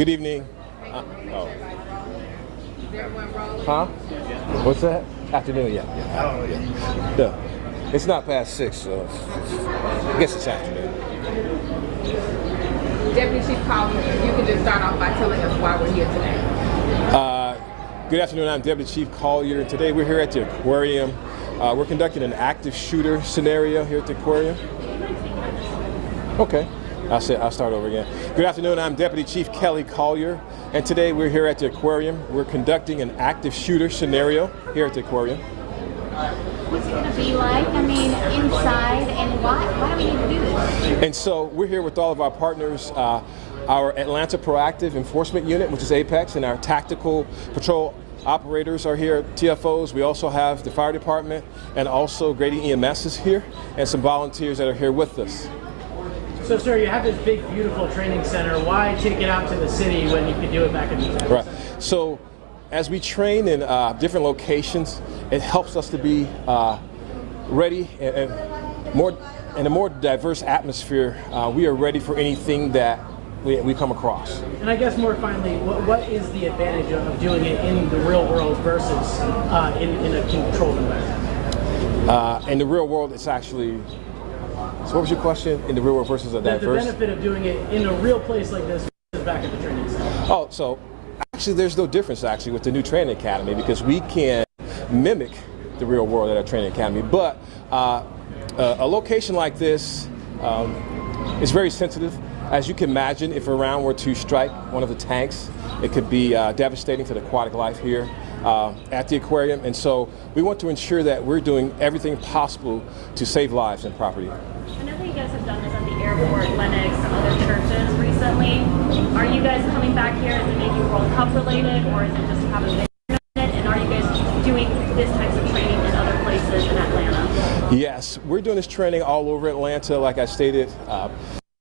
Good evening. Oh. Is everyone rolling? Huh? What's that? Afternoon, yeah. Yeah. It's not past 6, so I guess it's afternoon. Deputy Chief Collier, you can just start off by telling us why we're here today. Good afternoon, I'm Deputy Chief Collier. Today we're here at the aquarium. We're conducting an active shooter scenario here at the aquarium. Okay, I'll start over again. Good afternoon, I'm Deputy Chief Kelly Collier, and today we're here at the aquarium. We're conducting an active shooter scenario here at the aquarium. What's it going to be like? I mean, inside, and why do we need to do this? And so we're here with all of our partners, our Atlanta Proactive Enforcement Unit, which is APEX, and our tactical patrol operators are here, TFOs. We also have the fire department, and also Grady EMS is here, and some volunteers that are here with us. So, sir, you have this big, beautiful training center. Why take it out to the city when you could do it back in the town? Right. So, as we train in different locations, it helps us to be ready and more in a more diverse atmosphere. We are ready for anything that we come across. And I guess more finally, what is the advantage of doing it in the real world versus in a controlled environment? In the real world, it's actually. So what was your question? In the real world versus a diverse? The benefit of doing it in a real place like this is back at the training center. Oh, so actually there's no difference actually with the new training academy because we can mimic the real world at our training academy. But a location like this is very sensitive. As you can imagine, if a round were to strike one of the tanks, it could be devastating to the aquatic life here at the aquarium. And so we want to ensure that we're doing everything possible to save lives and property. I know that you guys have done this at the airport, Lennox, and other churches recently. Are you guys coming back here? Is it maybe World Cup related, or is it just to have a big tournament? And are you guys doing this types of training in other places in Atlanta? Yes, we're doing this training all over Atlanta. Like I stated, it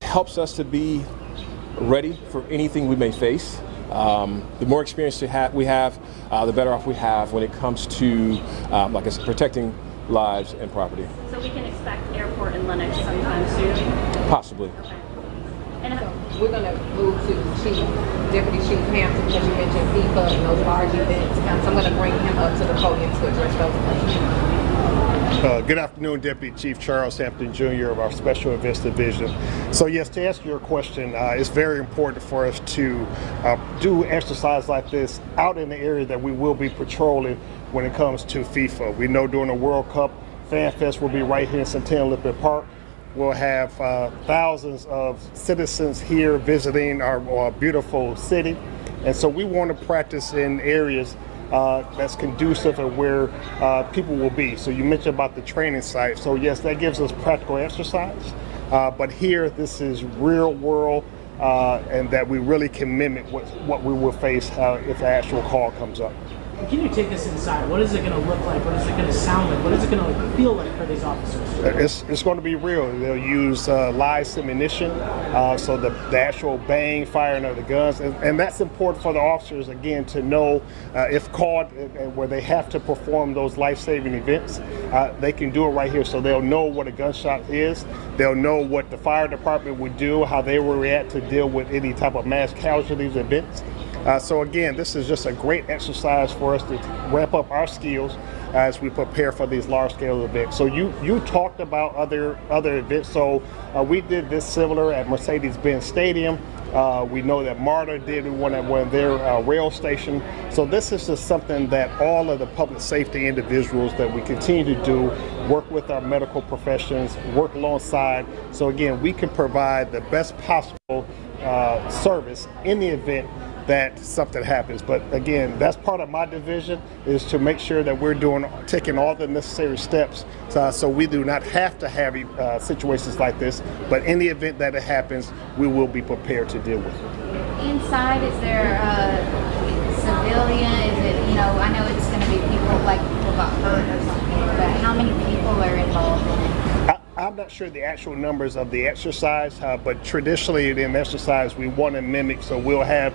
helps us to be ready for anything we may face. The more experience we have, the better off we have when it comes to, like I said, protecting lives and property. So we can expect airport in Lennox sometime soon? Possibly. Okay. And We're going to move to Deputy Chief Hampton because you mentioned FIFA and those large events. So I'm going to bring him up to the podium to address those questions. Good afternoon, Deputy Chief Charles Hampton Jr. of our Special Events Division. So yes, to answer your question, it's very important for us to do exercise like this out in the area that we will be patrolling when it comes to FIFA. We know during the World Cup, Fan Fest will be right here in Centennial Olympic Park. We'll have thousands of citizens here visiting our beautiful city. And so we want to practice in areas that's conducive and where people will be. So you mentioned about the training site. So yes, that gives us practical exercise. But here, this is real world, and that we really can mimic what we will face if the actual call comes up. Can you take us inside? What is it going to look like? What is it going to sound like? What is it going to feel like for these officers? It's going to be real. They'll use live ammunition, so the actual bang, firing of the guns, and that's important for the officers, again, to know if caught where they have to perform those life-saving events, they can do it right here, so they'll know what a gunshot is. They'll know what the fire department would do, how they will react to deal with any type of mass casualties events. So again, this is just a great exercise for us to ramp up our skills as we prepare for these large-scale events. So you talked about other events. So we did this similar at Mercedes-Benz Stadium. We know that MARTA did one at one of their rail station. So this is just something that all of the public safety individuals that we continue to do, work with our medical professions, work alongside. So again, we can provide the best possible service in the event that something happens. But again, that's part of my division, is to make sure that we're taking all the necessary steps so we do not have to have situations like this. But in the event that it happens, we will be prepared to deal with it. Inside, is there civilian? Is it, I know it's going to be people got hurt or something, but how many people are involved in it? I'm not sure the actual numbers of the exercise, but traditionally in exercise we want to mimic, so we'll have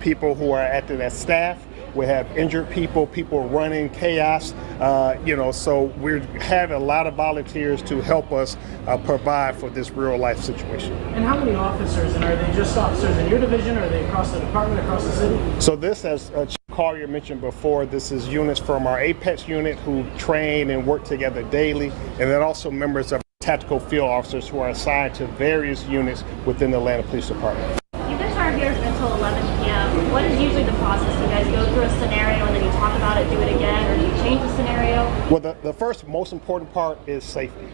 people who are acting as staff, We have injured people, people running, chaos. So we have a lot of volunteers to help us provide for this real life situation. And how many officers, and are they just officers in your division, or are they across the department, across the city? So this, as Chief Collier mentioned before, this is units from our Apex unit who train and work together daily, and then also members of tactical field officers who are assigned to various units within the Atlanta Police Department. You guys are here until 11 p.m. What is usually the process? You guys go through a scenario and then you talk about it, do it again, or do you change the scenario? Well, the first most important part is safety.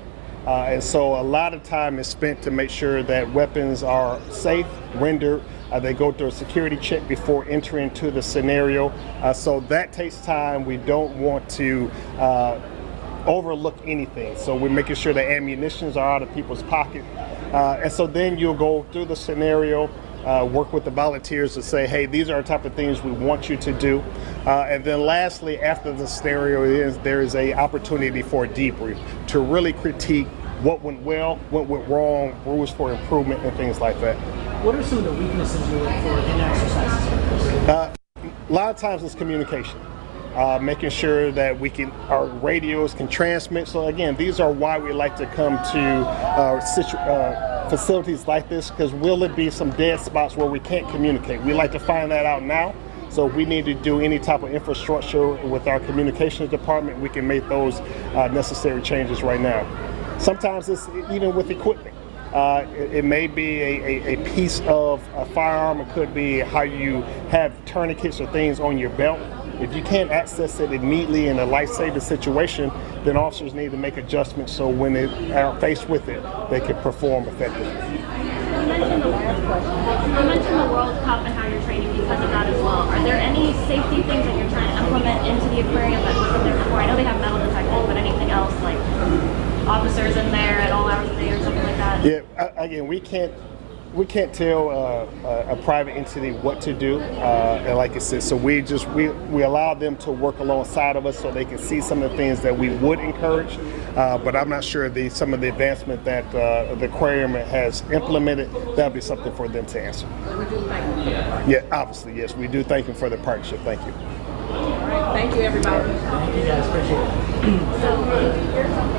And so a lot of time is spent to make sure that weapons are safe, rendered. They go through a security check before entering into the scenario. So that takes time. We don't want to overlook anything. So we're making sure the ammunitions are out of people's pocket. And so then you'll go through the scenario, work with the volunteers to say, hey, these are the type of things we want you to do. And then lastly, after the scenario, there is an opportunity for a debrief to really critique what went well, what went wrong, rules for improvement, and things like that. What are some of the weaknesses you look for in exercises like this? A lot of times it's communication. Making sure that our radios can transmit. So again, these are why we like to come to facilities like this, because will it be some dead spots where we can't communicate? We like to find that out now. So if we need to do any type of infrastructure with our communications department, we can make those necessary changes right now. Sometimes it's even with equipment. It may be a piece of a firearm. It could be how you have tourniquets or things on your belt. If you can't access it immediately in a life-saving situation, then officers need to make adjustments so when they are faced with it, they can perform effectively. You mentioned the World Cup and how you're training because of that as well. Are there any safety things that you're trying to implement into the aquarium that wasn't there before? I know they have metal detectors, but anything else like officers in there at all hours of the day or something like that? Yeah, again, we can't tell a private entity what to do, and like I said, so we allow them to work alongside of us so they can see some of the things that we would encourage, but I'm not sure some of the advancement that the aquarium has implemented, that'll be something for them to answer. We do thank you for the partnership. Yeah, obviously, yes, we do thank them for the partnership. Thank you. All right, thank you, everybody. Thank you guys, appreciate it. So,